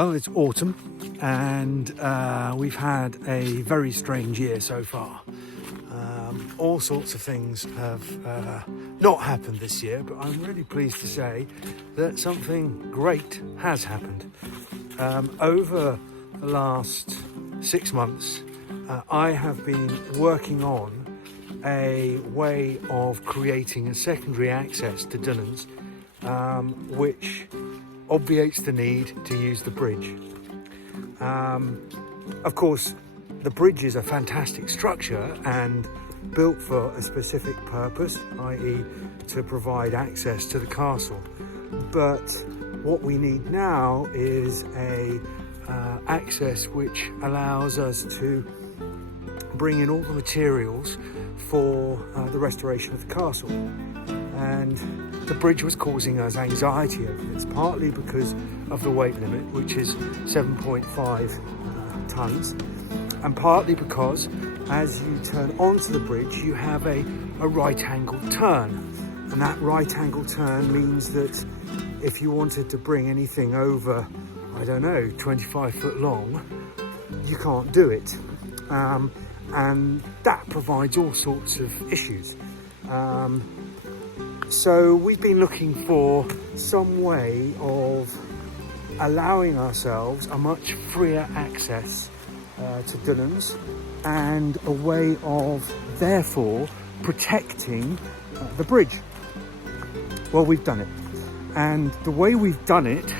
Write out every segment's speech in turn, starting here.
Well, it's autumn and we've had a very strange year so far. All sorts of things have not happened this year, but I'm really pleased to say that something great has happened. Over the last 6 months, I have been working on a way of creating a secondary access to Dunans, which obviates the need to use the bridge. Of course, the bridge is a fantastic structure and built for a specific purpose, i.e. to provide access to the castle. But what we need now is a access which allows us to bring in all the materials for the restoration of the castle. And the bridge was causing us anxiety over this, partly because of the weight limit, which is 7.5 tonnes, and partly because as you turn onto the bridge, you have a right-angled turn. And that right-angled turn means that if you wanted to bring anything over, I don't know, 25 foot long, you can't do it. And that provides all sorts of issues. So we've been looking for some way of allowing ourselves a much freer access to Dunans, and a way of therefore protecting the bridge. Well, we've done it, and the way we've done it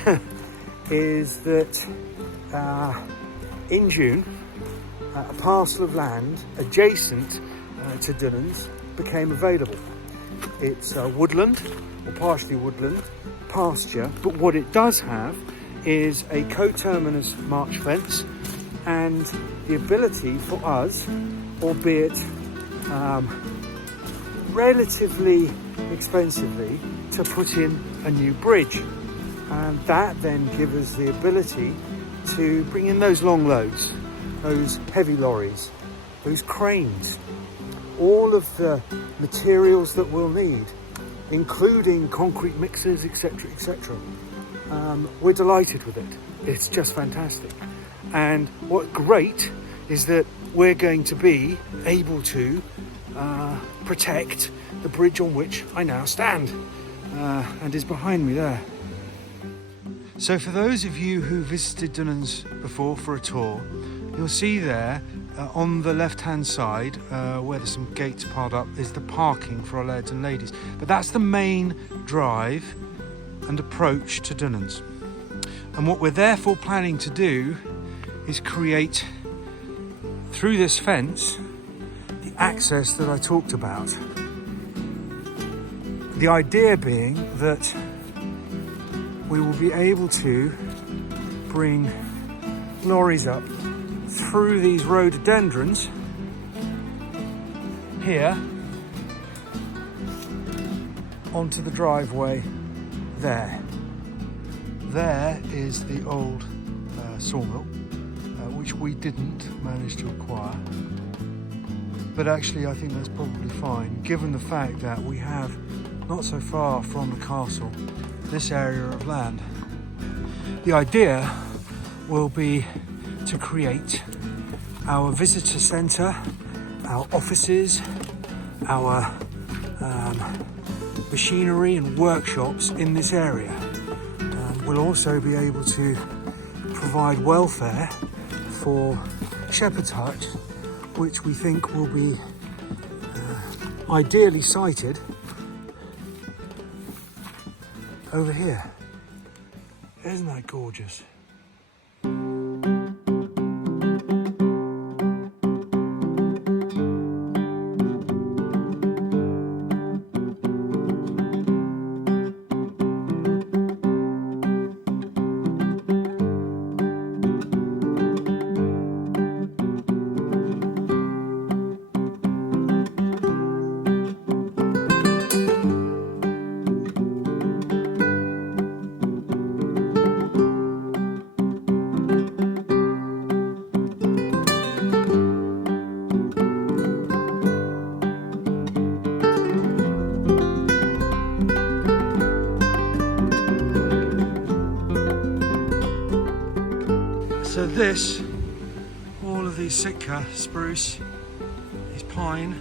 is that in June a parcel of land adjacent to Dunans became available. It's woodland, or partially woodland, pasture, but what it does have is a coterminous march fence and the ability for us, albeit relatively expensively, to put in a new bridge. And that then gives us the ability to bring in those long loads, those heavy lorries, those cranes, all of the materials that we'll need, including concrete mixers, etc., etc. We're delighted with it. It's just fantastic. And what's great is that we're going to be able to protect the bridge on which I now stand, and is behind me there. So for those of you who visited Dunans before for a tour, you'll see there on the left hand side where there's some gates piled up is the parking for our Lairds and Ladies. But that's the main drive and approach to Dunans. And what we're therefore planning to do is create, through this fence, the access that I talked about. The idea being that we will be able to bring lorries up through these rhododendrons here onto the driveway there. There is the old sawmill, which we didn't manage to acquire. But actually I think that's probably fine, given the fact that we have, not so far from the castle, this area of land. The idea will be to create our visitor centre, our offices, our machinery and workshops in this area. We'll also be able to provide welfare for shepherd's hut, which we think will be ideally sited over here. Isn't that gorgeous? So this, all of these Sitka, spruce, these pine,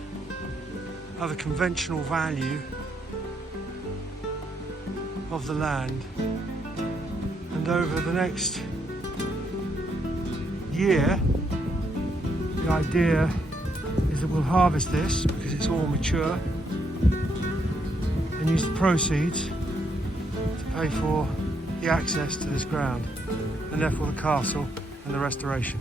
are the conventional value of the land, and over the next year the idea is that we'll harvest this because it's all mature and use the proceeds to pay for the access to this ground and therefore the castle and the restoration.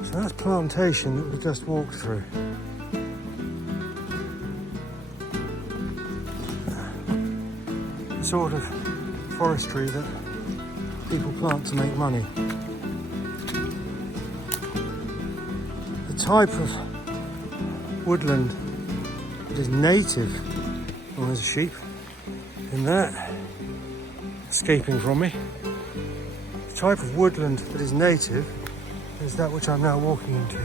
So that's plantation that we just walked through. The sort of forestry that people plant to make money. The type of woodland that is native, oh, there's a sheep in that, escaping from me. The type of woodland that is native is that which I'm now walking into.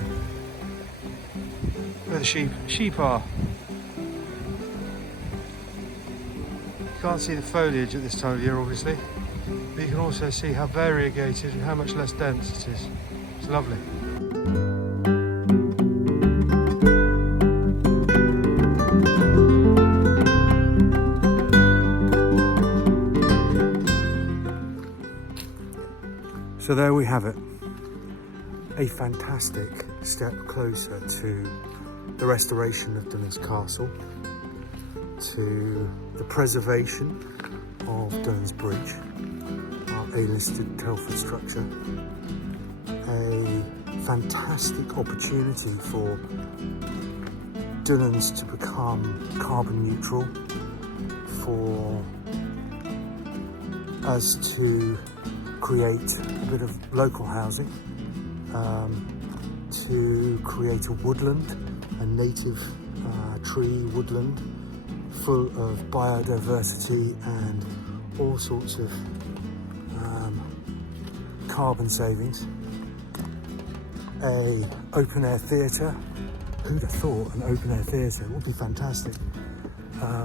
Where the sheep are. You can't see the foliage at this time of year, obviously, but you can also see how variegated and how much less dense it is. It's lovely. So there we have it. A fantastic step closer to the restoration of Dunans Castle, to the preservation of Dunans Bridge, our A-Listed Telford structure. A fantastic opportunity for Dunans to become carbon neutral, for us to create a bit of local housing, to create a woodland, a native tree woodland full of biodiversity and all sorts of carbon savings. A open air theatre. Who'd have thought an open air theatre would be fantastic.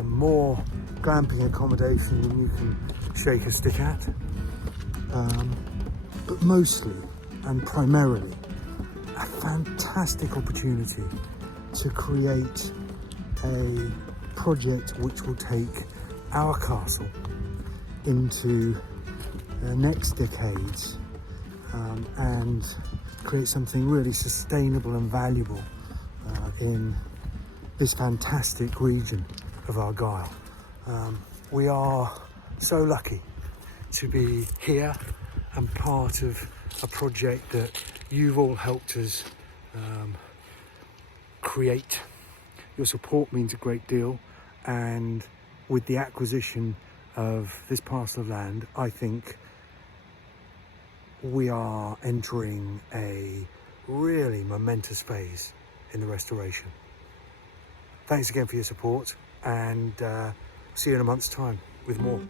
More glamping accommodation than you can shake a stick at. But mostly and primarily a fantastic opportunity to create a project which will take our castle into the next decades and create something really sustainable and valuable in this fantastic region of Argyll. We are so lucky to be here and part of a project that you've all helped us create. Your support means a great deal, and with the acquisition of this parcel of land, I think we are entering a really momentous phase in the restoration. Thanks again for your support, and see you in a month's time with more.